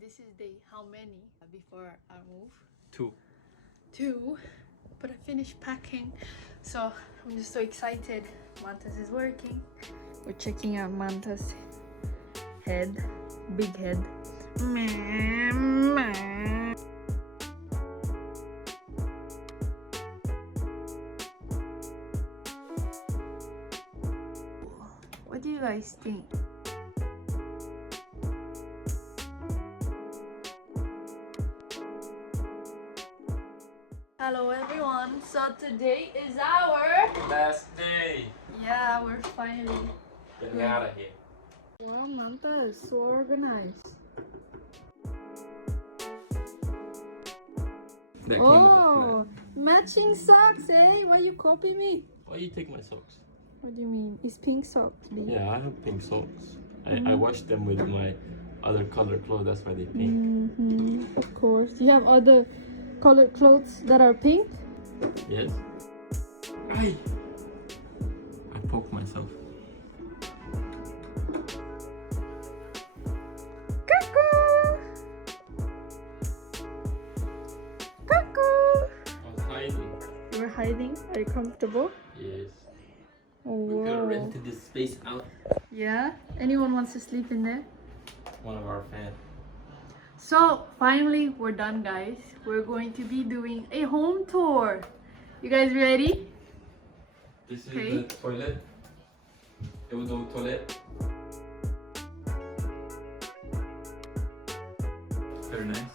This is day how many before our move? 2. 2. But I finished packing, so I'm just so excited. Mantas is working. We're checking out Mantas' head, big head. What do you guys think? Hello everyone, so today is our Last day. Yeah, we're finally Getting out of here. Wow, Manta is so organized. That came Oh, matching socks, eh? Why you copy me? Why you take my socks? What do you mean? It's pink socks, babe. Yeah, I have pink socks. I washed them with my other color clothes, that's why they're pink. Of course. You have other colored clothes that are pink? Yes. I poked myself. Cuckoo! Cuckoo! I was hiding. You were hiding? Are you comfortable? Yes. Oh, We could have wow. rented this space out. Yeah? Anyone wants to sleep in there? One of our fans. So finally we're done, guys. We're going to be doing a home tour. You guys ready? This is Okay. the toilet. It was no toilet. Very nice.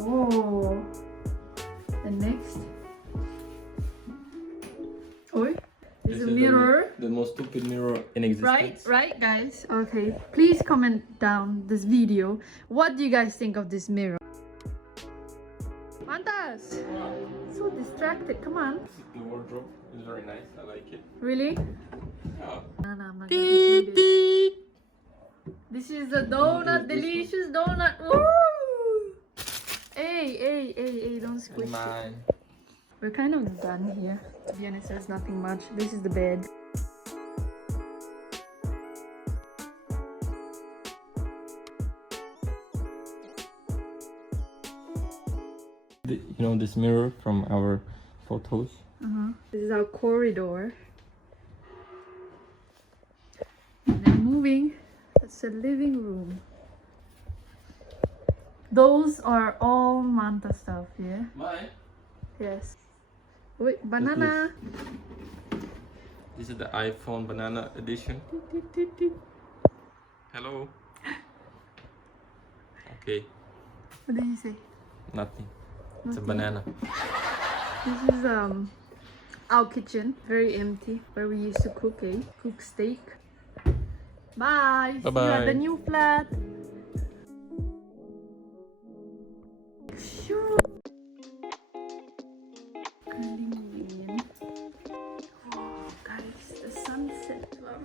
Oh. And next. Oi. There's a mirror. The most stupid mirror in existence. Right, guys. Okay. Please comment down this video. What do you guys think of this mirror? Mantas! Wow. So distracted. Come on. This is the wardrobe. It's very nice. I like it. Really? Yeah. I'm not gonna eat it. This is a donut, This one. delicious donut. Woo! Hey, don't squish it. Mine. We're kind of done here. To be honest, there's nothing much. This is the bed. You know this mirror from our photos? This is our corridor. And then moving, that's the living room. Those are all Manta stuff, yeah? Mine. Yes. Wait, banana. This is the iPhone banana edition. Hello. Okay, What did you say? nothing. It's a Nothing. banana. This is our kitchen, very empty, where we used to cook steak. Bye. See you at Bye-bye. the new flat. Shoo. Currently moving in. Oh, guys, the sunset. Wow.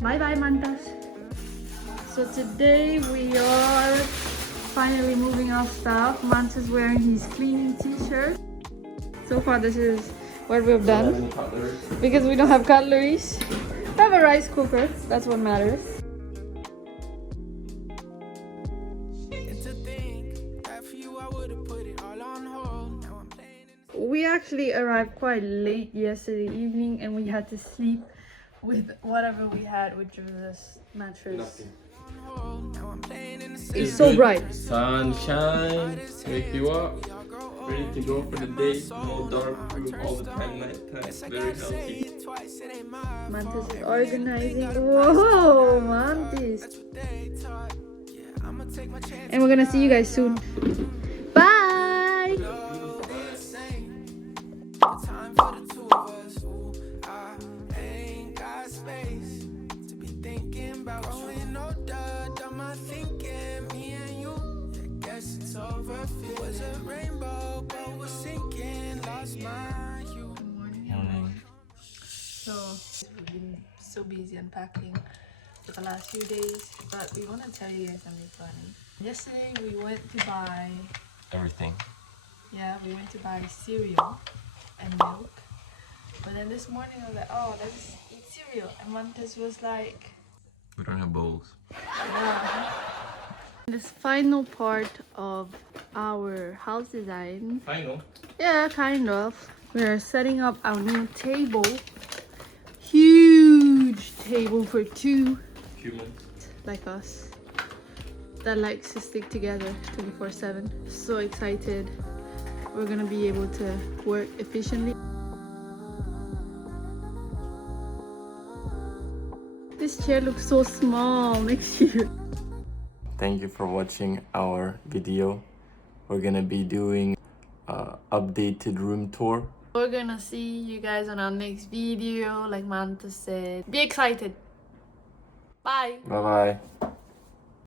Bye bye, Mantas. So today we are finally moving our stuff. Mantas wearing his cleaning t-shirt. So far this is what we've done. Because we don't have cutleries. We have a rice cooker. That's what matters. We actually arrived quite late yesterday evening and we had to sleep with whatever we had, which was a mattress. Nothing. It's so bright. Sunshine, wake you up, ready to go for the day. No dark room all the time, nighttime. Very healthy. Mantis is organizing. Whoa, Mantis. And we're gonna see you guys soon. Bye. So we've been so busy unpacking. for the last few days, but we want to tell you guys something funny. Yesterday we went to buy Everything. Yeah, we went to buy cereal and milk. But then this morning I was like, oh, let's eat cereal. And Mantas was like, We don't have bowls. yeah. This final part of our house design. Final. Yeah, kind of. We're setting up our new table. Huge table for two Humans. like us that likes to stick together 24/7. So excited. We're gonna be able to work efficiently. This chair looks so small next to you. Thank you for watching our video. We're gonna be doing updated room tour. We're gonna see you guys on our next video. Like Manta said, be excited. Bye. Bye bye.